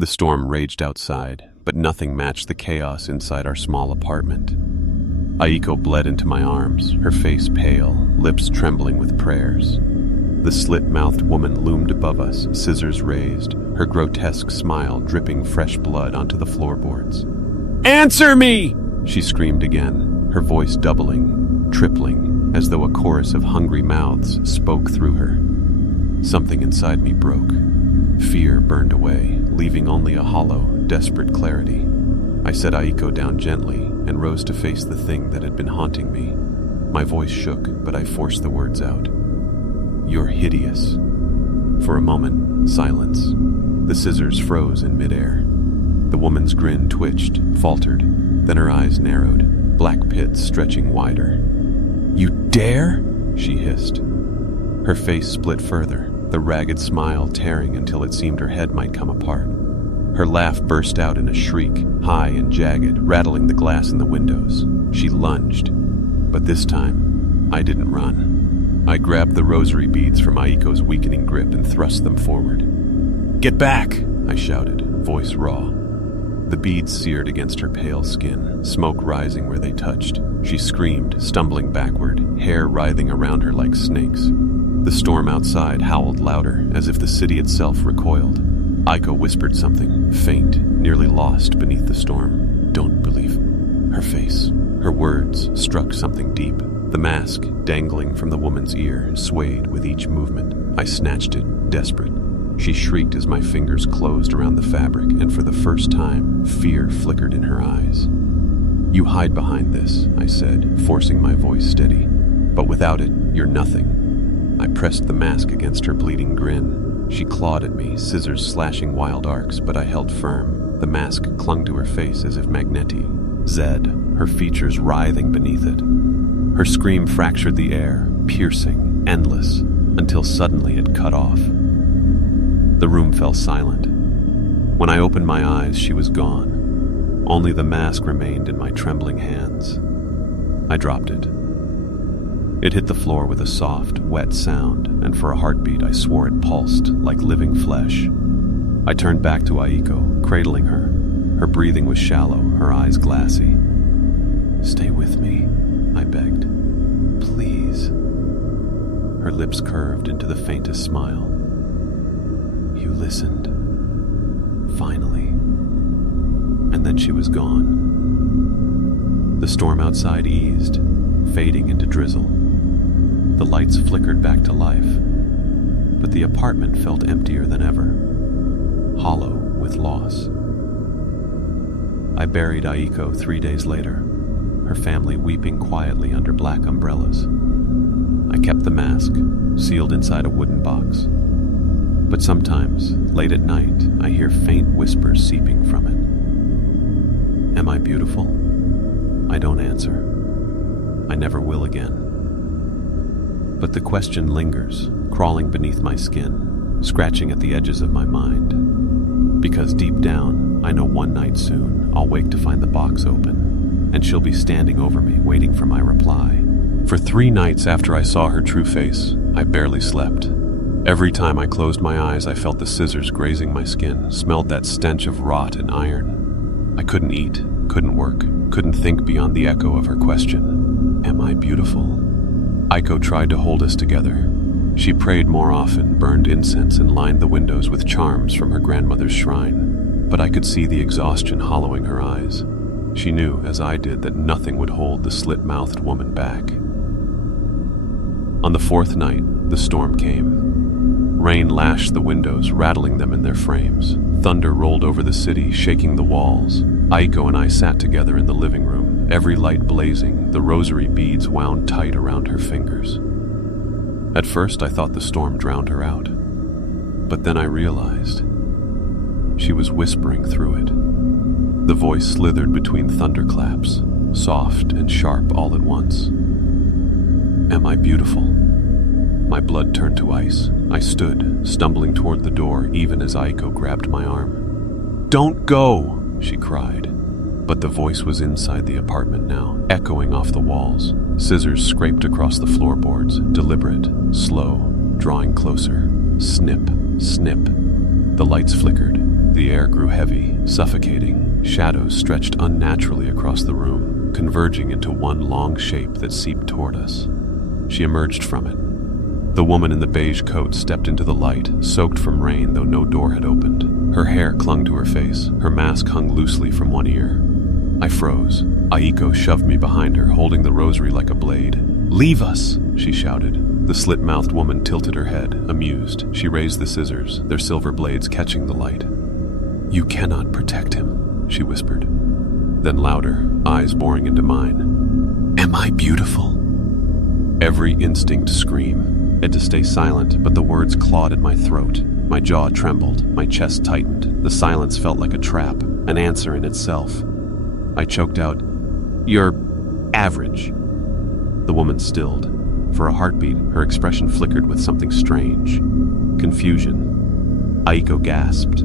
The storm raged outside, but nothing matched the chaos inside our small apartment. Aiko bled into my arms, her face pale, lips trembling with prayers. The slit-mouthed woman loomed above us, scissors raised, her grotesque smile dripping fresh blood onto the floorboards. "Answer me!" she screamed again, her voice doubling, tripling, as though a chorus of hungry mouths spoke through her. Something inside me broke. Fear burned away, leaving only a hollow, desperate clarity. I set Aiko down gently and rose to face the thing that had been haunting me. My voice shook, but I forced the words out. "You're hideous." For a moment, silence. The scissors froze in midair. The woman's grin twitched, faltered, then her eyes narrowed, black pits stretching wider. "You dare?" she hissed. Her face split further, the ragged smile tearing until it seemed her head might come apart. Her laugh burst out in a shriek, high and jagged, rattling the glass in the windows. She lunged, but this time, I didn't run. I grabbed the rosary beads from Aiko's weakening grip and thrust them forward. "Get back!" I shouted, voice raw. The beads seared against her pale skin, smoke rising where they touched. She screamed, stumbling backward, hair writhing around her like snakes. The storm outside howled louder, as if the city itself recoiled. Aiko whispered something, faint, nearly lost beneath the storm. "Don't believe." Her face, her words, struck something deep. The mask, dangling from the woman's ear, swayed with each movement. I snatched it, desperate. She shrieked as my fingers closed around the fabric, and for the first time, fear flickered in her eyes. "You hide behind this," I said, forcing my voice steady. "But without it, you're nothing." I pressed the mask against her bleeding grin. She clawed at me, scissors slashing wild arcs, but I held firm. The mask clung to her face as if magnetic. Zed, her features writhing beneath it. Her scream fractured the air, piercing, endless, until suddenly it cut off. The room fell silent. When I opened my eyes, she was gone. Only the mask remained in my trembling hands. I dropped it. It hit the floor with a soft, wet sound, and for a heartbeat I swore it pulsed like living flesh. I turned back to Aiko, cradling her. Her breathing was shallow, her eyes glassy. "Stay with me," I begged. "Please." Her lips curved into the faintest smile. "You listened. Finally." And then she was gone. The storm outside eased, fading into drizzle. The lights flickered back to life, but the apartment felt emptier than ever, hollow with loss. I buried Aiko 3 days later, her family weeping quietly under black umbrellas. I kept the mask, sealed inside a wooden box. But sometimes, late at night, I hear faint whispers seeping from it. Am I beautiful? I don't answer. I never will again. But the question lingers, crawling beneath my skin, scratching at the edges of my mind. Because deep down, I know one night soon, I'll wake to find the box open, and she'll be standing over me, waiting for my reply. For 3 nights after I saw her true face, I barely slept. Every time I closed my eyes, I felt the scissors grazing my skin, smelled that stench of rot and iron. I couldn't eat, couldn't work, couldn't think beyond the echo of her question. Am I beautiful? Aiko tried to hold us together. She prayed more often, burned incense, and lined the windows with charms from her grandmother's shrine. But I could see the exhaustion hollowing her eyes. She knew, as I did, that nothing would hold the slit-mouthed woman back. On the 4th night, the storm came. Rain lashed the windows, rattling them in their frames. Thunder rolled over the city, shaking the walls. Aiko and I sat together in the living room, every light blazing, the rosary beads wound tight around her fingers. At first, I thought the storm drowned her out. But then I realized she was whispering through it. The voice slithered between thunderclaps, soft and sharp all at once. Am I beautiful? My blood turned to ice. I stood, stumbling toward the door even as Aiko grabbed my arm. "Don't go!" she cried. But the voice was inside the apartment now, echoing off the walls. Scissors scraped across the floorboards, deliberate, slow, drawing closer. Snip, snip. The lights flickered. The air grew heavy, suffocating. Shadows stretched unnaturally across the room, converging into one long shape that seeped toward us. She emerged from it. The woman in the beige coat stepped into the light, soaked from rain though no door had opened. Her hair clung to her face. Her mask hung loosely from one ear. I froze. Aiko shoved me behind her, holding the rosary like a blade. "Leave us!" she shouted. The slit-mouthed woman tilted her head, amused. She raised the scissors, their silver blades catching the light. "You cannot protect him," she whispered. Then louder, eyes boring into mine. "Am I beautiful?" Every instinct screamed. I had to stay silent, but the words clawed at my throat. My jaw trembled, my chest tightened. The silence felt like a trap, an answer in itself. I choked out, "You're average." The woman stilled. For a heartbeat, her expression flickered with something strange. Confusion. Aiko gasped,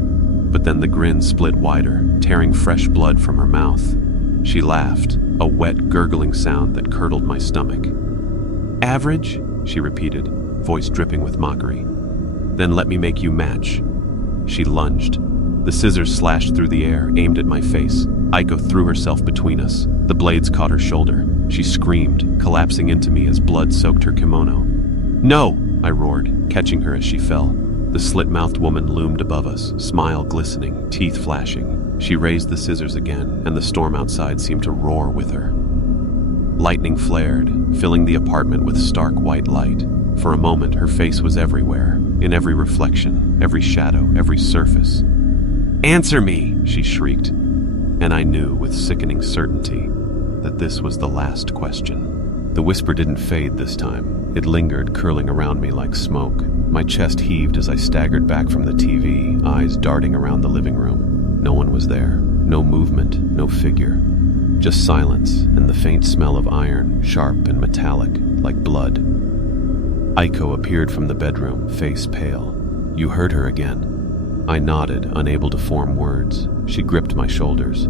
but then the grin split wider, tearing fresh blood from her mouth. She laughed, a wet, gurgling sound that curdled my stomach. "Average?" she repeated, voice dripping with mockery. "Then let me make you match." She lunged. The scissors slashed through the air, aimed at my face. Aiko threw herself between us. The blades caught her shoulder. She screamed, collapsing into me as blood soaked her kimono. "No!" I roared, catching her as she fell. The slit-mouthed woman loomed above us, smile glistening, teeth flashing. She raised the scissors again, and the storm outside seemed to roar with her. Lightning flared, filling the apartment with stark white light. For a moment, her face was everywhere, in every reflection, every shadow, every surface. "Answer me!" she shrieked, and I knew with sickening certainty that this was the last question. The whisper didn't fade this time. It lingered, curling around me like smoke. My chest heaved as I staggered back from the TV, eyes darting around the living room. No one was there. No movement, no figure. Just silence and the faint smell of iron, sharp and metallic, like blood. Aiko appeared from the bedroom, face pale. "You heard her again." I nodded, unable to form words. She gripped my shoulders.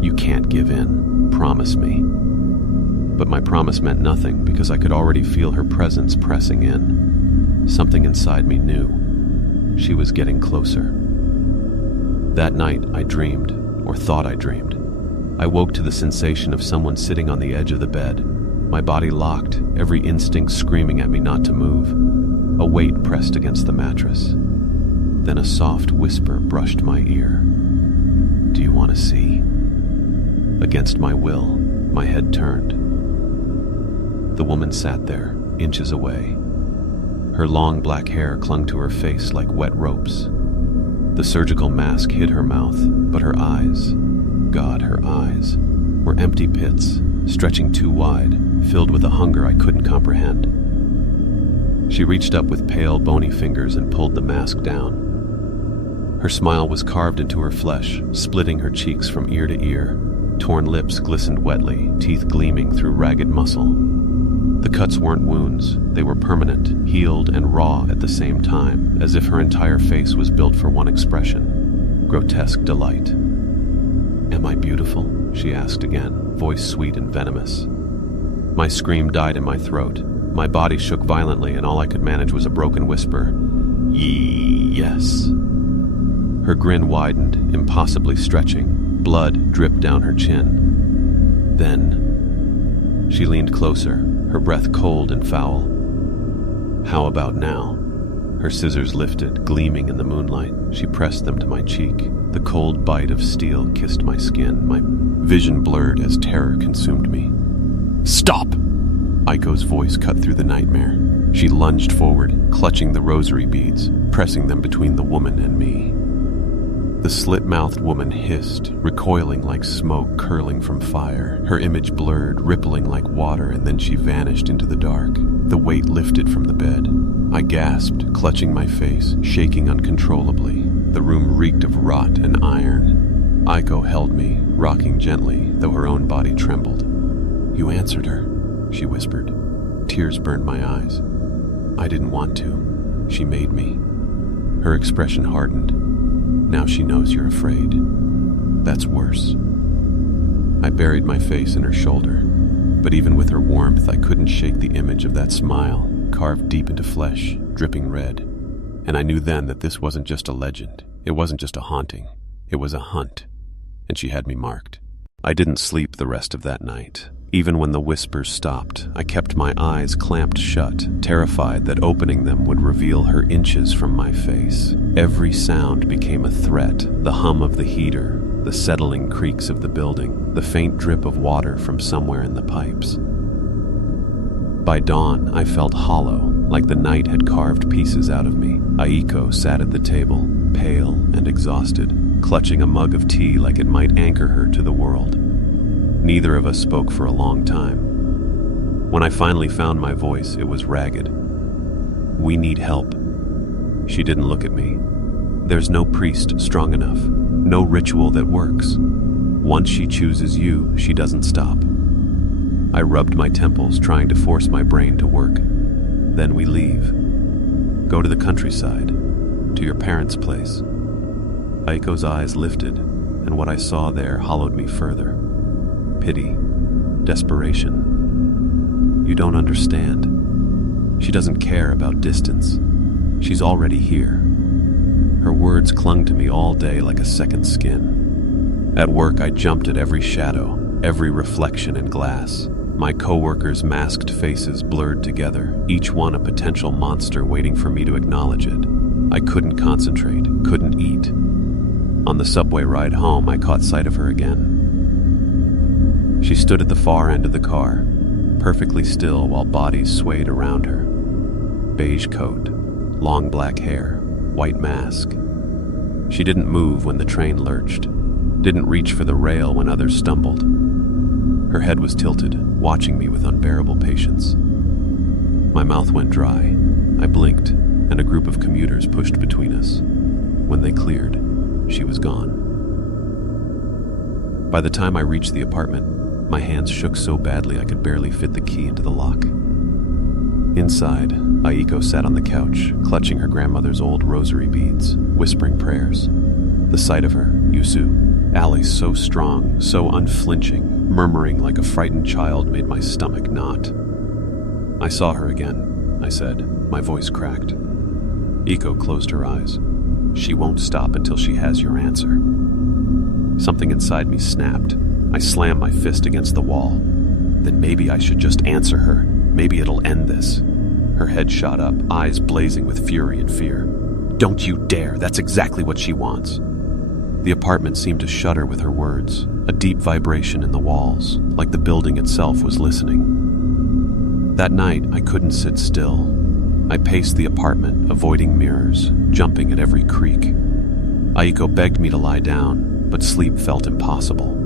"You can't give in. Promise me." But my promise meant nothing because I could already feel her presence pressing in. Something inside me knew. She was getting closer. That night, I dreamed, or thought I dreamed. I woke to the sensation of someone sitting on the edge of the bed. My body locked, every instinct screaming at me not to move. A weight pressed against the mattress. Then a soft whisper brushed my ear. "Do you want to see?" Against my will, my head turned. The woman sat there, inches away. Her long black hair clung to her face like wet ropes. The surgical mask hid her mouth, but her eyes, God, her eyes, were empty pits, stretching too wide, filled with a hunger I couldn't comprehend. She reached up with pale, bony fingers and pulled the mask down. Her smile was carved into her flesh, splitting her cheeks from ear to ear. Torn lips glistened wetly, teeth gleaming through ragged muscle. The cuts weren't wounds, they were permanent, healed and raw at the same time, as if her entire face was built for one expression: grotesque delight. "Am I beautiful?" she asked again, voice sweet and venomous. My scream died in my throat. My body shook violently, and all I could manage was a broken whisper. "Yes." Her grin widened, impossibly stretching. Blood dripped down her chin. Then she leaned closer, her breath cold and foul. "How about now?" Her scissors lifted, gleaming in the moonlight. She pressed them to my cheek. The cold bite of steel kissed my skin. My vision blurred as terror consumed me. "Stop!" Aiko's voice cut through the nightmare. She lunged forward, clutching the rosary beads, pressing them between the woman and me. The slit-mouthed woman hissed, recoiling like smoke curling from fire. Her image blurred, rippling like water, and then she vanished into the dark. The weight lifted from the bed. I gasped, clutching my face, shaking uncontrollably. The room reeked of rot and iron. Aiko held me, rocking gently, though her own body trembled. "You answered her," she whispered. Tears burned my eyes. "I didn't want to. She made me." Her expression hardened. "Now she knows you're afraid. That's worse." I buried my face in her shoulder, but even with her warmth, I couldn't shake the image of that smile, carved deep into flesh, dripping red. And I knew then that this wasn't just a legend. It wasn't just a haunting. It was a hunt. And she had me marked. I didn't sleep the rest of that night. Even when the whispers stopped, I kept my eyes clamped shut, terrified that opening them would reveal her inches from my face. Every sound became a threat, the hum of the heater, the settling creaks of the building, the faint drip of water from somewhere in the pipes. By dawn, I felt hollow, like the night had carved pieces out of me. Aiko sat at the table, pale and exhausted, clutching a mug of tea like it might anchor her to the world. Neither of us spoke for a long time. When I finally found my voice, it was ragged. "We need help." She didn't look at me. There's no priest strong enough, no ritual that works. Once she chooses you, she doesn't stop. I rubbed my temples, trying to force my brain to work. Then we leave. Go to the countryside, to your parents' place. Aiko's eyes lifted, and what I saw there hollowed me further. Pity, desperation. You don't understand. She doesn't care about distance. She's already here. Her words clung to me all day like a second skin. At work, I jumped at every shadow, every reflection in glass. My coworkers' masked faces blurred together, each one a potential monster waiting for me to acknowledge it. I couldn't concentrate, couldn't eat. On the subway ride home, I caught sight of her again. She stood at the far end of the car, perfectly still while bodies swayed around her. Beige coat, long black hair, white mask. She didn't move when the train lurched, didn't reach for the rail when others stumbled. Her head was tilted, watching me with unbearable patience. My mouth went dry. I blinked, and a group of commuters pushed between us. When they cleared, she was gone. By the time I reached the apartment, my hands shook so badly I could barely fit the key into the lock. Inside, Aiko sat on the couch, clutching her grandmother's old rosary beads, whispering prayers. The sight of her, Yusu, Allie so strong, so unflinching, murmuring like a frightened child made my stomach knot. "I saw her again," I said, my voice cracked. Aiko closed her eyes. "She won't stop until she has your answer." Something inside me snapped. I slammed my fist against the wall. Then maybe I should just answer her. Maybe it'll end this. Her head shot up, eyes blazing with fury and fear. "Don't you dare, that's exactly what she wants." The apartment seemed to shudder with her words, a deep vibration in the walls, like the building itself was listening. That night, I couldn't sit still. I paced the apartment, avoiding mirrors, jumping at every creak. Aiko begged me to lie down, but sleep felt impossible.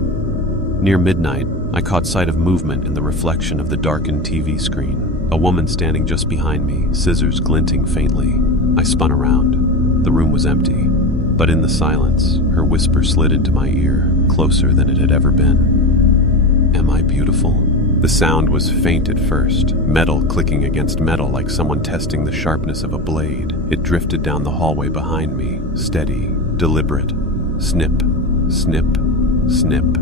Near midnight, I caught sight of movement in the reflection of the darkened TV screen. A woman standing just behind me, scissors glinting faintly. I spun around. The room was empty, but in the silence, her whisper slid into my ear, closer than it had ever been. "Am I beautiful?" The sound was faint at first, metal clicking against metal like someone testing the sharpness of a blade. It drifted down the hallway behind me, steady, deliberate. Snip, snip, snip.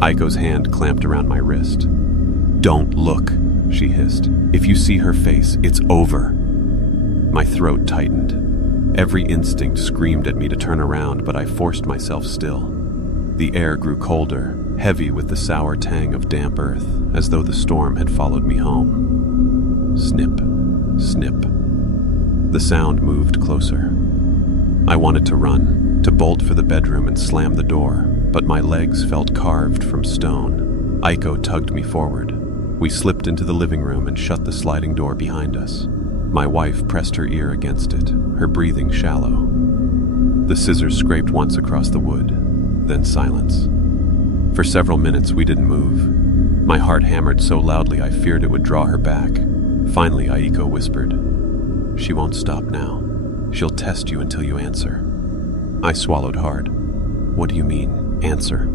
Aiko's hand clamped around my wrist. "Don't look," she hissed. "If you see her face, it's over." My throat tightened. Every instinct screamed at me to turn around, but I forced myself still. The air grew colder, heavy with the sour tang of damp earth, as though the storm had followed me home. Snip, snip. The sound moved closer. I wanted to run, to bolt for the bedroom and slam the door, but my legs felt carved from stone. Aiko tugged me forward. We slipped into the living room and shut the sliding door behind us. My wife pressed her ear against it, her breathing shallow. The scissors scraped once across the wood, then silence. For several minutes, we didn't move. My heart hammered so loudly I feared it would draw her back. Finally, Aiko whispered, "She won't stop now. She'll test you until you answer." I swallowed hard. "What do you mean, answer?"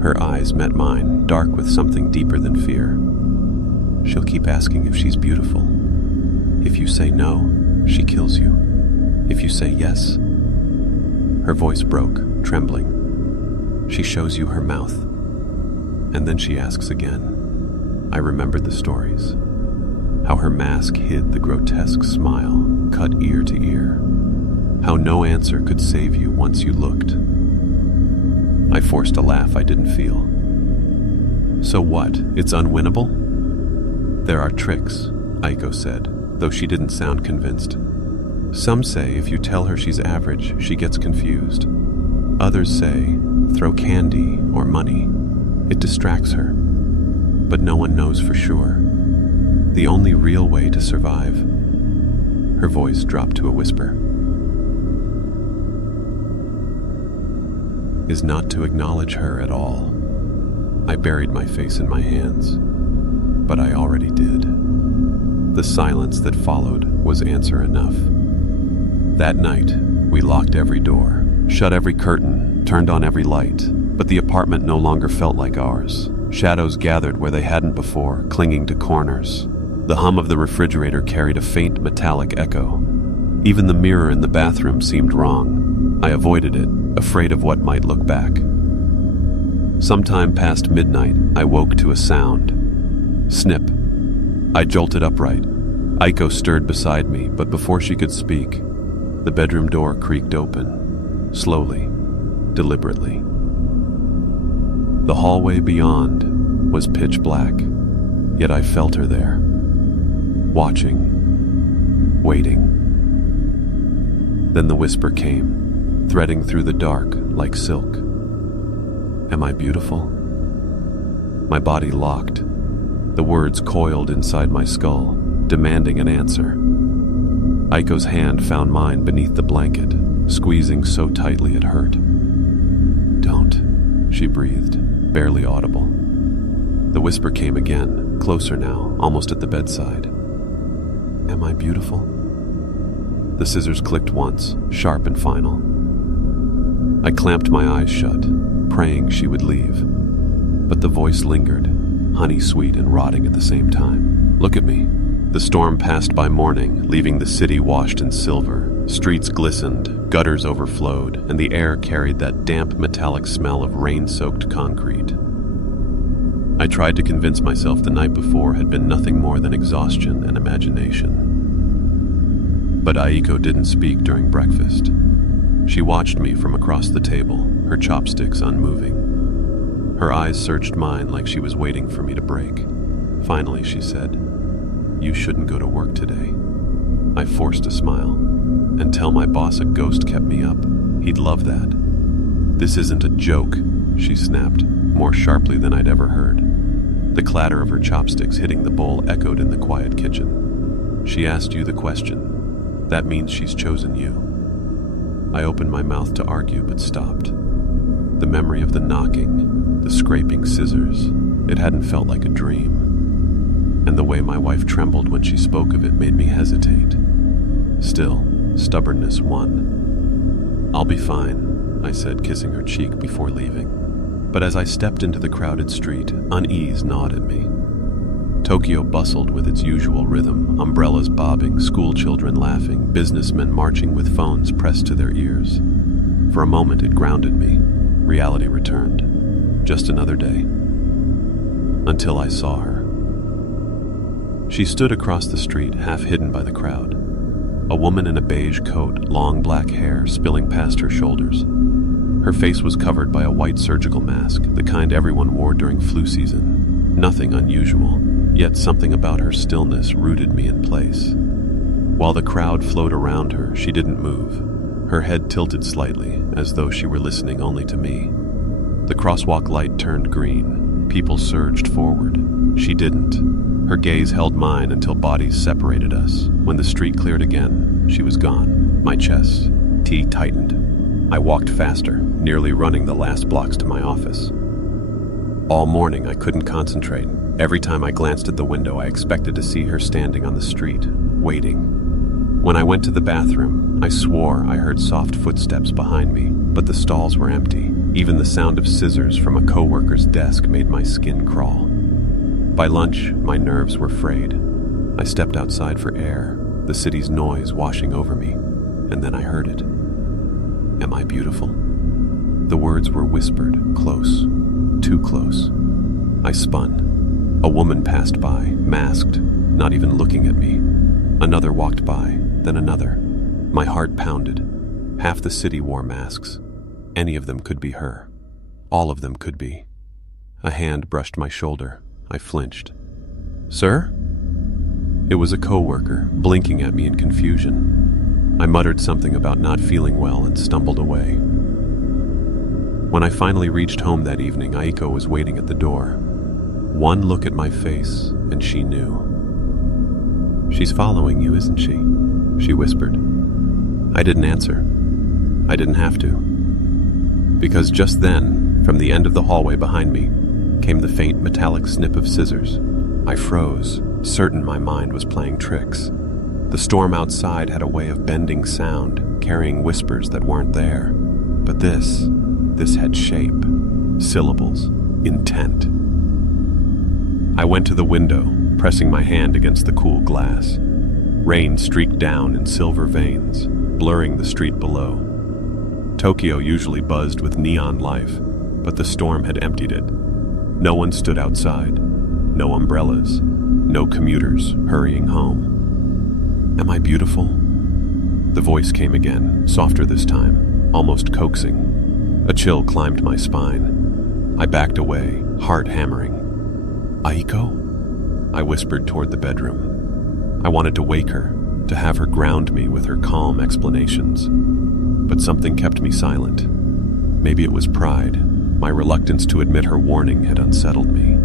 Her eyes met mine, dark with something deeper than fear. "She'll keep asking if she's beautiful. If you say no, she kills you. If you say yes..." Her voice broke, trembling. "She shows you her mouth. And then she asks again." I remembered the stories. how her mask hid the grotesque smile, cut ear to ear, how no answer could save you once you looked. I forced a laugh I didn't feel. So what? It's unwinnable? There are tricks, Aiko said, though she didn't sound convinced. Some say if you tell her she's average, she gets confused. Others say, throw candy or money. It distracts her. But no one knows for sure. The only real way to survive. Her voice dropped to a whisper. Is not to acknowledge her at all. I buried my face in my hands, but I already did. The silence that followed was answer enough. That night, we locked every door, shut every curtain, turned on every light, but the apartment no longer felt like ours. Shadows gathered where they hadn't before, clinging to corners. The hum of the refrigerator carried a faint metallic echo. Even the mirror in the bathroom seemed wrong. I avoided it, afraid of what might look back. Sometime past midnight, I woke to a sound. Snip. I jolted upright. Aiko stirred beside me, but before she could speak, the bedroom door creaked open, slowly, deliberately. The hallway beyond was pitch black, yet I felt her there, watching, waiting. Then the whisper came, threading through the dark like silk. Am I beautiful? My body locked. The words coiled inside my skull, demanding an answer. Aiko's hand found mine beneath the blanket, squeezing so tightly it hurt. Don't, she breathed, barely audible. The whisper came again, closer now, almost at the bedside. Am I beautiful? The scissors clicked once, sharp and final. I clamped my eyes shut, praying she would leave. But the voice lingered, honey-sweet and rotting at the same time. Look at me. The storm passed by morning, leaving the city washed in silver. Streets glistened, gutters overflowed, and the air carried that damp metallic smell of rain-soaked concrete. I tried to convince myself the night before had been nothing more than exhaustion and imagination. But Aiko didn't speak during breakfast. She watched me from across the table, her chopsticks unmoving. Her eyes searched mine like she was waiting for me to break. Finally, she said, "You shouldn't go to work today." I forced a smile. And tell my boss a ghost kept me up. He'd love that. "This isn't a joke," she snapped, more sharply than I'd ever heard. The clatter of her chopsticks hitting the bowl echoed in the quiet kitchen. "She asked you the question. That means she's chosen you." I opened my mouth to argue, but stopped. The memory of the knocking, the scraping scissors, it hadn't felt like a dream. And the way my wife trembled when she spoke of it made me hesitate. Still, stubbornness won. "I'll be fine," I said, kissing her cheek before leaving. But as I stepped into the crowded street, unease gnawed at me. Tokyo bustled with its usual rhythm, umbrellas bobbing, school children laughing, businessmen marching with phones pressed to their ears. For a moment it grounded me. Reality returned. Just another day. Until I saw her. She stood across the street, half hidden by the crowd. A woman in a beige coat, long black hair spilling past her shoulders. Her face was covered by a white surgical mask, the kind everyone wore during flu season. Nothing unusual, yet something about her stillness rooted me in place. While the crowd flowed around her, she didn't move. Her head tilted slightly, as though she were listening only to me. The crosswalk light turned green. People surged forward. She didn't. Her gaze held mine until bodies separated us. When the street cleared again, she was gone. My chest, teeth tightened. I walked faster, nearly running the last blocks to my office. All morning, I couldn't concentrate. Every time I glanced at the window, I expected to see her standing on the street, waiting. When I went to the bathroom, I swore I heard soft footsteps behind me, but the stalls were empty. Even the sound of scissors from a coworker's desk made my skin crawl. By lunch, my nerves were frayed. I stepped outside for air, the city's noise washing over me, and then I heard it. Am I beautiful? The words were whispered, close, too close. I spun. A woman passed by, masked, not even looking at me. Another walked by, then another. My heart pounded. Half the city wore masks. Any of them could be her. All of them could be. A hand brushed my shoulder. I flinched. "Sir?" It was a coworker, blinking at me in confusion. I muttered something about not feeling well and stumbled away. When I finally reached home that evening, Aiko was waiting at the door. One look at my face, and she knew. "She's following you, isn't she?" she whispered. I didn't answer. I didn't have to. Because just then, from the end of the hallway behind me, came the faint metallic snip of scissors. I froze, certain my mind was playing tricks. The storm outside had a way of bending sound, carrying whispers that weren't there. But this had shape, syllables, intent. I went to the window, pressing my hand against the cool glass. Rain streaked down in silver veins, blurring the street below. Tokyo usually buzzed with neon life, but the storm had emptied it. No one stood outside. No umbrellas. No commuters hurrying home. "Am I beautiful?" The voice came again, softer this time, almost coaxing. A chill climbed my spine. I backed away, heart hammering. "Aiko?" I whispered toward the bedroom. I wanted to wake her, to have her ground me with her calm explanations. But something kept me silent. Maybe it was pride. My reluctance to admit her warning had unsettled me.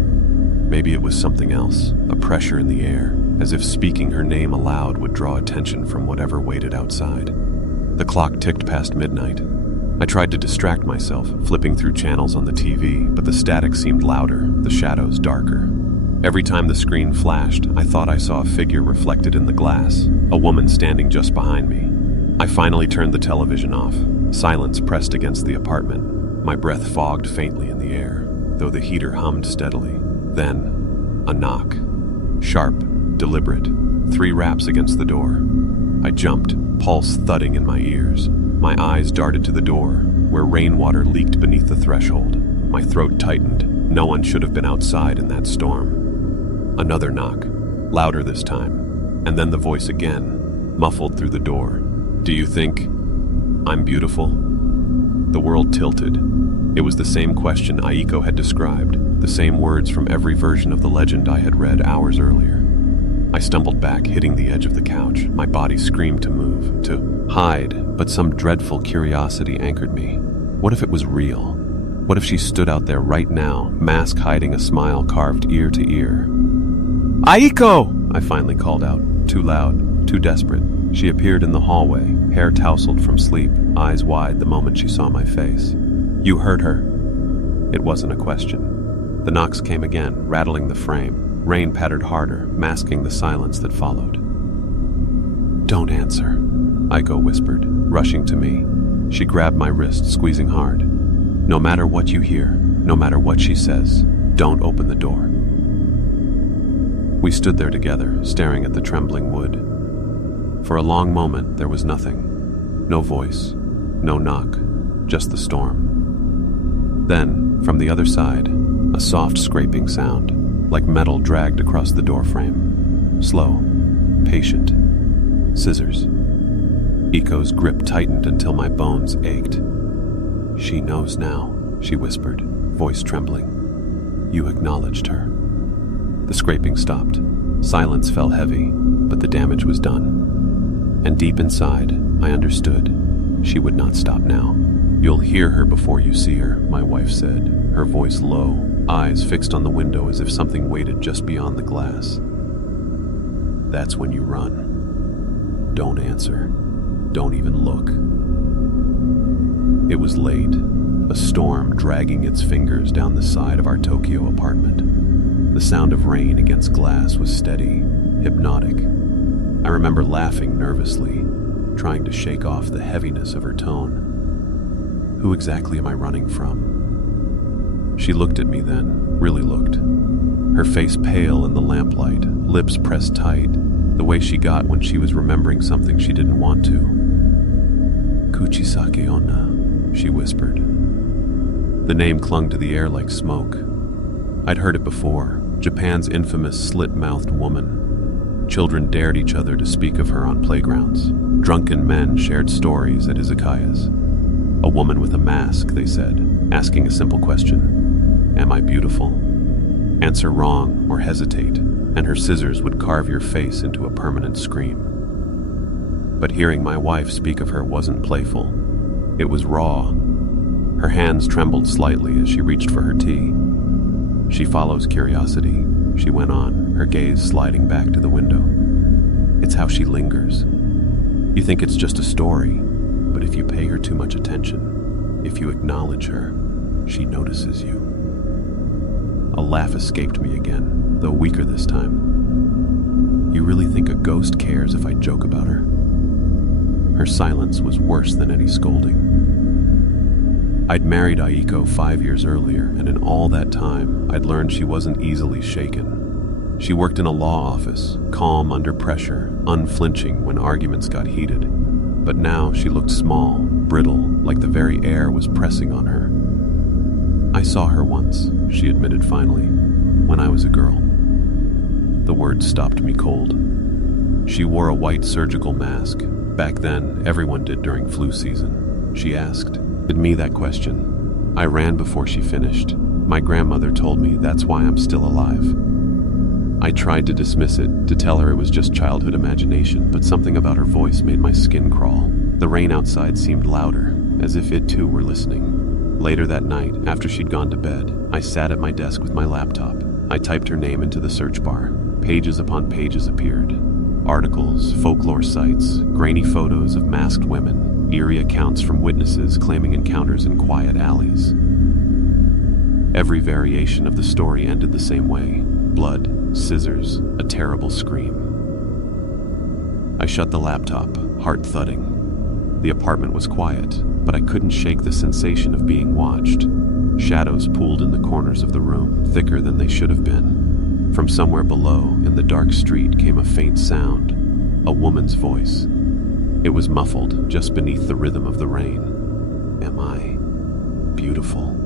Maybe it was something else, a pressure in the air, as if speaking her name aloud would draw attention from whatever waited outside. The clock ticked past midnight. I tried to distract myself, flipping through channels on the TV, but the static seemed louder, the shadows darker. Every time the screen flashed, I thought I saw a figure reflected in the glass, a woman standing just behind me. I finally turned the television off. Silence pressed against the apartment. My breath fogged faintly in the air, though the heater hummed steadily. Then, a knock. Sharp, deliberate, 3 raps against the door. I jumped, pulse thudding in my ears. My eyes darted to the door, where rainwater leaked beneath the threshold. My throat tightened. No one should have been outside in that storm. Another knock, louder this time, and then the voice again, muffled through the door. "Do you think I'm beautiful?" The world tilted. It was the same question Aiko had described, the same words from every version of the legend I had read hours earlier. I stumbled back, hitting the edge of the couch. My body screamed to move, to hide, but some dreadful curiosity anchored me. What if it was real? What if she stood out there right now, mask hiding a smile carved ear to ear? "Aiko!" I finally called out, too loud, too desperate. She appeared in the hallway, hair tousled from sleep, eyes wide the moment she saw my face. "You heard her?" It wasn't a question. The knocks came again, rattling the frame. Rain pattered harder, masking the silence that followed. "Don't answer," Aiko whispered, rushing to me. She grabbed my wrist, squeezing hard. "No matter what you hear, no matter what she says, don't open the door." We stood there together, staring at the trembling wood. For a long moment, there was nothing. No voice, no knock, just the storm. Then, from the other side, a soft scraping sound, like metal dragged across the doorframe. Slow, patient. Scissors. Aiko's grip tightened until my bones ached. "She knows now," she whispered, voice trembling. "You acknowledged her." The scraping stopped. Silence fell heavy, but the damage was done. And deep inside, I understood. She would not stop now. "You'll hear her before you see her," my wife said, her voice low, eyes fixed on the window as if something waited just beyond the glass. "That's when you run. Don't answer. Don't even look." It was late, a storm dragging its fingers down the side of our Tokyo apartment. The sound of rain against glass was steady, hypnotic. I remember laughing nervously, trying to shake off the heaviness of her tone. "Who exactly am I running from?" She looked at me then, really looked. Her face pale in the lamplight, lips pressed tight, the way she got when she was remembering something she didn't want to. "Kuchisake Onna," she whispered. The name clung to the air like smoke. I'd heard it before, Japan's infamous slit-mouthed woman. Children dared each other to speak of her on playgrounds. Drunken men shared stories at izakayas. A woman with a mask, they said, asking a simple question. Am I beautiful? Answer wrong or hesitate, and her scissors would carve your face into a permanent scream. But hearing my wife speak of her wasn't playful. It was raw. Her hands trembled slightly as she reached for her tea. She follows curiosity, she went on, her gaze sliding back to the window. It's how she lingers. You think it's just a story, but if you pay her too much attention, if you acknowledge her, she notices you. A laugh escaped me again, though weaker this time. You really think a ghost cares if I joke about her? Her silence was worse than any scolding. I'd married Aiko 5 years earlier, and in all that time, I'd learned she wasn't easily shaken. She worked in a law office, calm under pressure, unflinching when arguments got heated. But now she looked small, brittle, like the very air was pressing on her. I saw her once, she admitted finally, when I was a girl. The words stopped me cold. She wore a white surgical mask. Back then, everyone did during flu season. She asked me that question. I ran before she finished. My grandmother told me that's why I'm still alive. I tried to dismiss it, to tell her it was just childhood imagination, but something about her voice made my skin crawl. The rain outside seemed louder, as if it too were listening. Later that night, after she'd gone to bed, I sat at my desk with my laptop. I typed her name into the search bar. Pages upon pages appeared. Articles, folklore sites, grainy photos of masked women, eerie accounts from witnesses claiming encounters in quiet alleys. Every variation of the story ended the same way. Blood, scissors, a terrible scream. I shut the laptop, heart thudding. The apartment was quiet, but I couldn't shake the sensation of being watched. Shadows pooled in the corners of the room, thicker than they should have been. From somewhere below, in the dark street, came a faint sound, a woman's voice. It was muffled, just beneath the rhythm of the rain. Am I beautiful?